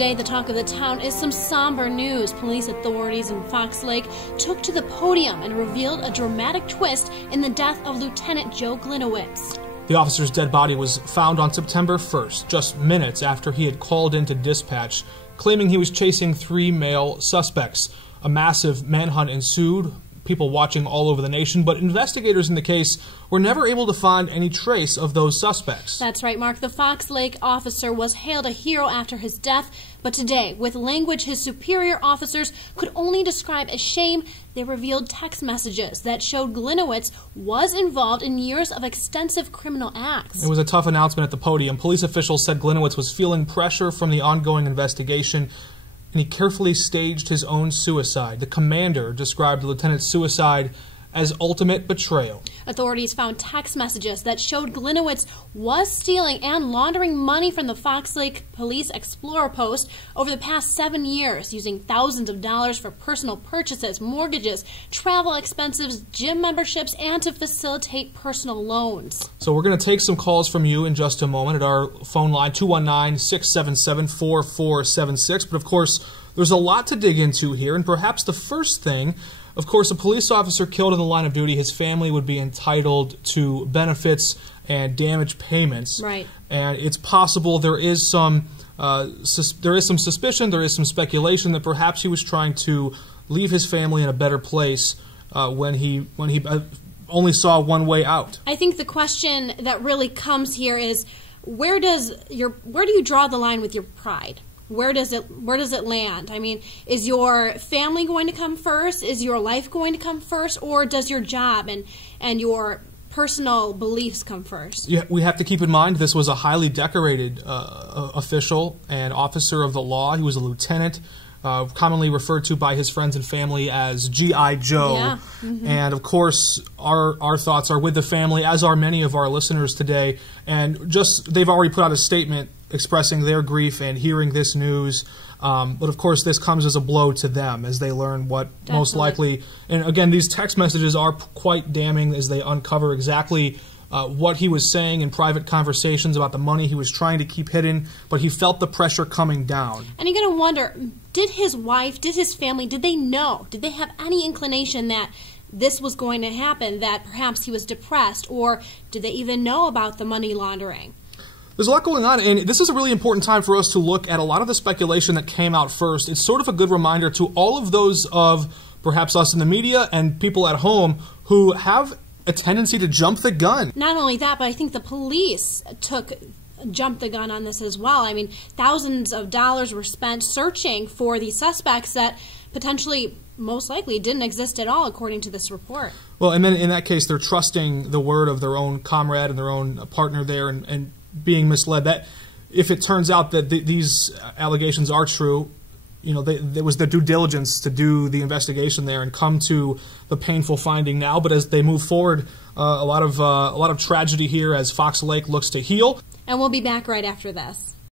Today, the talk of the town is some somber news. Police authorities in Fox Lake took to the podium and revealed a dramatic twist in the death of Lieutenant Joe Gliniewicz. The officer's dead body was found on September 1st, just minutes after he had called into dispatch, claiming he was chasing 3 male suspects. A massive manhunt ensued, people watching all over the nation, but investigators in the case were never able to find any trace of those suspects. That's right, Mark. The Fox Lake officer was hailed a hero after his death, but today, with language his superior officers could only describe as shame, they revealed text messages that showed Gliniewicz was involved in years of extensive criminal acts. It was a tough announcement at the podium. Police officials said Gliniewicz was feeling pressure from the ongoing investigation, and he carefully staged his own suicide. The commander described the lieutenant's suicide as ultimate betrayal. Authorities found text messages that showed Gliniewicz was stealing and laundering money from the Fox Lake Police Explorer post over the past 7 years, using thousands of dollars for personal purchases, mortgages, travel expenses, gym memberships, and to facilitate personal loans. So we're going to take some calls from you in just a moment at our phone line, 219-677-4476. But of course, there's a lot to dig into here, and perhaps the first thing, of course, a police officer killed in the line of duty, his family would be entitled to benefits and damage payments. Right. And it's possible there is some suspicion, there is some speculation that perhaps he was trying to leave his family in a better place when he only saw one way out. I think the question that really comes here is, where do you draw the line with your pride? Where does it land? I mean, is your family going to come first? Is your life going to come first? Or does your job and your personal beliefs come first? Yeah, we have to keep in mind this was a highly decorated official and officer of the law. He was a lieutenant, commonly referred to by his friends and family as G.I. Joe. Yeah. Mm-hmm. And of course, our thoughts are with the family, as are many of our listeners today. And they've already put out a statement expressing their grief and hearing this news. But of course, this comes as a blow to them as they learn what most likely, and again, these text messages are quite damning as they uncover exactly what he was saying in private conversations about the money he was trying to keep hidden, but he felt the pressure coming down. And you're going to wonder, did his wife, did his family, did they know? Did they have any inclination that this was going to happen, that perhaps he was depressed, or did they even know about the money laundering? There's a lot going on, and this is a really important time for us to look at a lot of the speculation that came out first. It's sort of a good reminder to all of those of perhaps us in the media and people at home who have a tendency to jump the gun. Not only that, but I think the police jumped the gun on this as well. I mean, thousands of dollars were spent searching for these suspects that potentially, most likely, didn't exist at all, according to this report. Well, and then in that case, they're trusting the word of their own comrade and their own partner there and being misled. That if it turns out that these allegations are true, you know, there was the due diligence to do the investigation there and come to the painful finding now. But as they move forward, a lot of tragedy here as Fox Lake looks to heal. And we'll be back right after this.